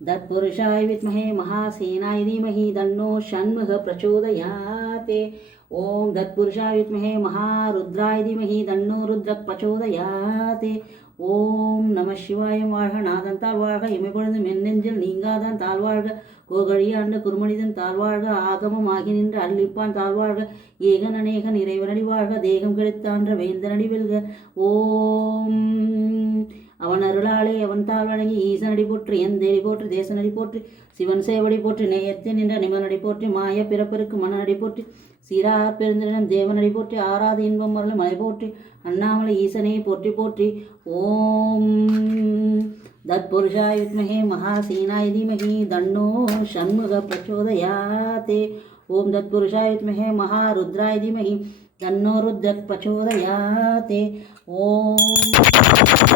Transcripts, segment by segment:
தத்புருஷாய் வித்மஹே மகாசேனாய் தீமஹி தன்னோ ஷண்முக பிரச்சோதயாத்தே. ஓம் தத்புருஷாய் வித்மஹே மகாருத்ராய் தீமஹி தன்னோ ருத்ர பிரச்சோதயாத்தே. ஓம் நம சிவாயம் வாழ்க நாதன் தாழ்வாழ்க இமைப்பொழுது மென்னெஞ்சில் நீங்காதான் தாழ்வாழ்க கோகழியாண்டு குறுமனிதன் தாழ்வாழ்க ஆகமம் ஆகி நின்று அல்லிப்பான் தாழ்வாழ்க ஏகன் அநேகன் இறைவனடி வாழ்க தேகம் கெடுத்தான்ற வேந்தனடி வெல்க. ஓம் அவன் அருளாலே அவன் தாழ் வழங்கி ஈசனடி போற்று எந்தேடி போற்று போற்றி தேசனடி போற்று சிவன் சேவடி போற்று நேயத்தில் நின்ற நிமனடி போற்றி மாய பிறப்பிற்கு மனநடி போற்றி சீரார் பெருந்திரன் தேவனடி போற்றி ஆறாத இன்பம் மருளும் மலை போற்றி அண்ணாமலை ஈசனை போற்றி போற்றி ஓம். தத்புருஷாய வித்மகே மகாசேனாய தீமகி தன்னோ ஷண்முக பிரச்சோதயாத்தே. ஓம் தத்புருஷாய வித்மகே மகாருத்ராய தீமகி தன்னோ ருத்ர பிரச்சோதயாத் ஓம்.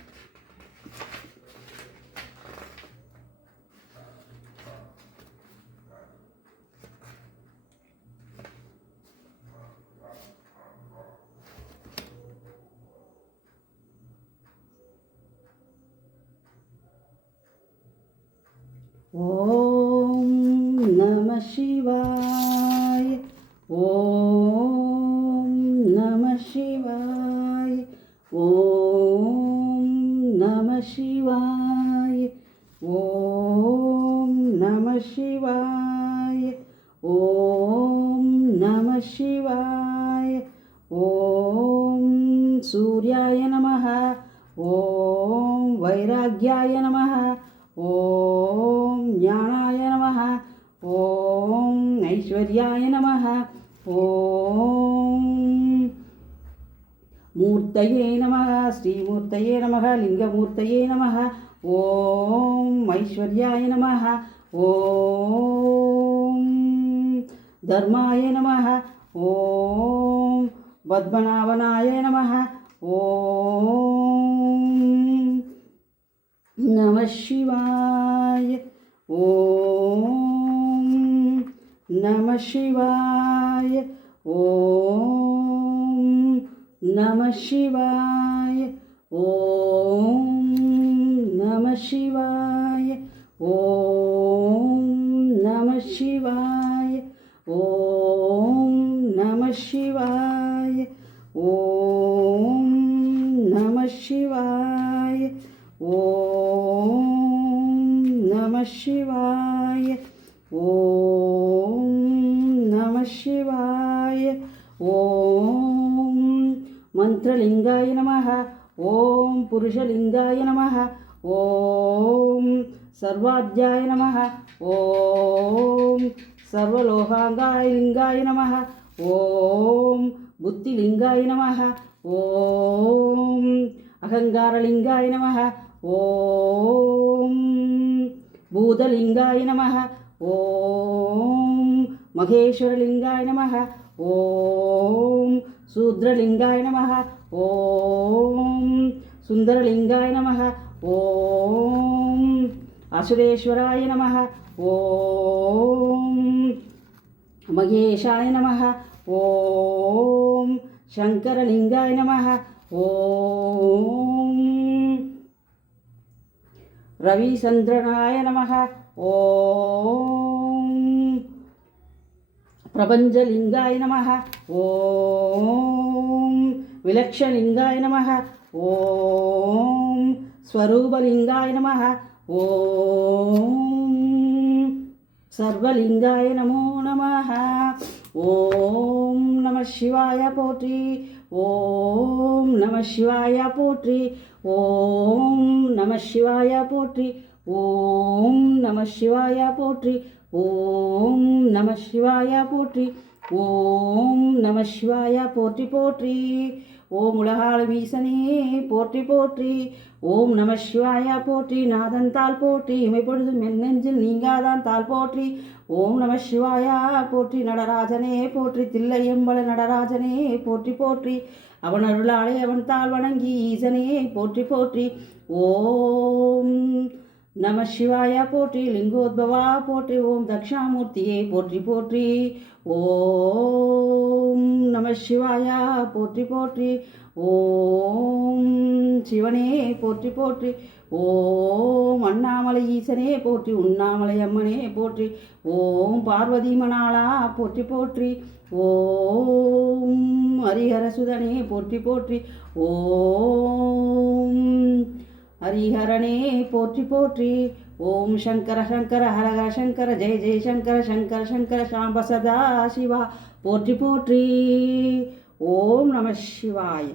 ॐ नमः शिवाय। ॐ नमः शिवाय। ॐ नम शिवाय। ॐ नमः शिवाय। ॐ नमः शिवाय। ॐ सूर्याय नमः। ॐ वैराग्याय नमः। ॐ ஞானாய நம ஓம் ஐஸ்வர்யாய நம ஓம். மூர்த்தயே நமः ஸ்ரீமூர்த்தயே நமः லிங்கமூர்த்தயே நமः ஓம் ஐஸ்வர்யாய நம ஓம். தர்மாய நம ஓம். பத்மநாபனாய நம ஓம். நம சிவாய నమ శివాయ ఓం నమ శివాయ ఓం నమ శివాయ ఓం నమ శివాయ ఓం నమ శివాయ ఓం నమ శివాయ ఓం నమ శివాయ ఓం மந்திரலிங்காய நம ஓம் புருஷலிங்காய நம ஓம் சர்வாத்தியாய நம ஓம் சர்வலோகாங்காய லிங்காய நம ஓம் புத்திலிங்காய நம ஓம் அகங்காரலிங்காய நம ஓம் பூதலிங்காய நம ஓம் மகேஸ்வரலிங்காய நம ஓம் శూద్రలింగాయ నమ ఓం సుందరలింగాయ నమ ఓం అసురేశ్వరాయ నమ ఓం మహేశాయ నమ ఓం శంకరలింగాయ నమ ఓం రవిచంద్రనాయ నమ ఓం प्रपञ्चलिङ्गाय नमः। ॐ विलक्षलिङ्गाय नमः। ॐ स्वरूपलिङ्गाय नमः। ॐ सर्वलिङ्गाय नमो नमः। ॐ नमः शिवाय पोट्रि। ॐ नमः शिवाय पोट्रि। ॐ नमः शिवाय पोट्रि। ஓம் நம சிவாய போற்றி. ஓம் நம சிவாய போற்றி. ஓம் நம சிவாய போற்றி போற்றி. ஓம் உலகாள வீசனே போற்றி போற்றி. ஓம் நம சிவாய போற்றி. நாதன் தாள் போற்றி. இமைப்பொழுதும் என் நெஞ்சில் நீங்காதான் தாள் போற்றி. ஓம் நம சிவாயா போற்றி. நடராஜனே போற்றி. தில்லையம்பல நடராஜனே போற்றி போற்றி. அவன் அருளாலே அவன் தாள் வணங்கி ஈசனே போற்றி போற்றி. ஓம் நம சிவாயா போற்றி லிங்கோத்பவா போற்றி ஓம் தக்ஷாமூர்த்தியை போற்றி போற்றி. ஓம் நம சிவாயா போற்றி போற்றி. ஓம் சிவனே போற்றி போற்றி. ஓம் அண்ணாமலை ஈசனே போற்றி உண்ணாமலை அம்மனே போற்றி. ஓம் பார்வதி மணாளா போற்றி போற்றி. ஓம் ஹரிஹரசுதனே போற்றி போற்றி. ஓம் ஹரிஹரனே போற்றி போற்றி ஓம் சங்கர சங்கர ஹரஹர சங்கர ஜெய ஜெய சங்கர சங்கர சங்கர சாம்ப சதா சிவா போற்றி போற்றி ஓம் நம சிவாய